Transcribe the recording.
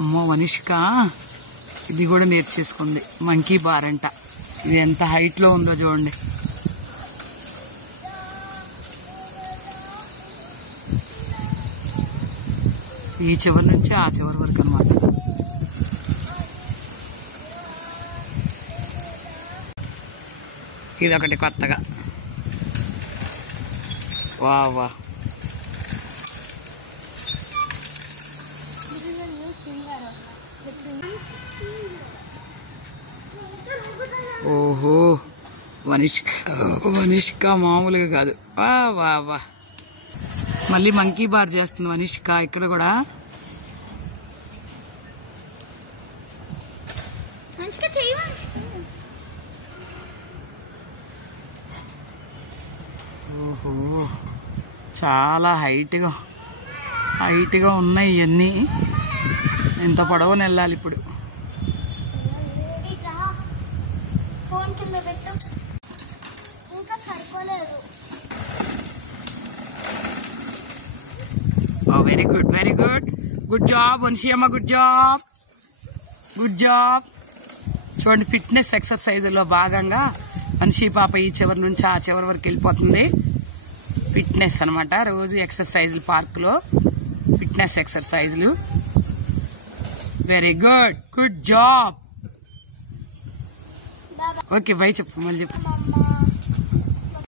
అమ్మో వనిష్క ఇది కూడా నేర్చేసుకుంది. మంకీ బార్ అంట. ఇది ఎంత హైట్ లో ఉందో చూడండి. ఈ చివరి నుంచి ఆ చివరి వరకు అన్నమాట. ఇదొకటి కొత్తగా. వా వా ఓహో వనిష్క మామూలుగా కాదు. వా వా వా మళ్ళీ మంకీ బార్ చేస్తుంది వనిష్క ఇక్కడ కూడా. ఓహో చాలా హైట్గా ఉన్నాయి ఇవన్నీ. ఎంత పొడవున వెళ్ళాలి ఇప్పుడు. Very good very good. Good job వంశీయమ్మ. Good job good job. చూడండి ఫిట్నెస్ ఎక్సర్సైజుల్లో భాగంగా వంశీ పాప ఈ చివరి నుంచి ఆ చివరి వరకు వెళ్ళిపోతుంది. ఫిట్నెస్ అనమాట. రోజు ఎక్సర్సైజులు పార్కులో ఫిట్నెస్ ఎక్సర్సైజులు. Very good. Good job. Okay bye చెప్పు. మళ్ళీ చెప్పు.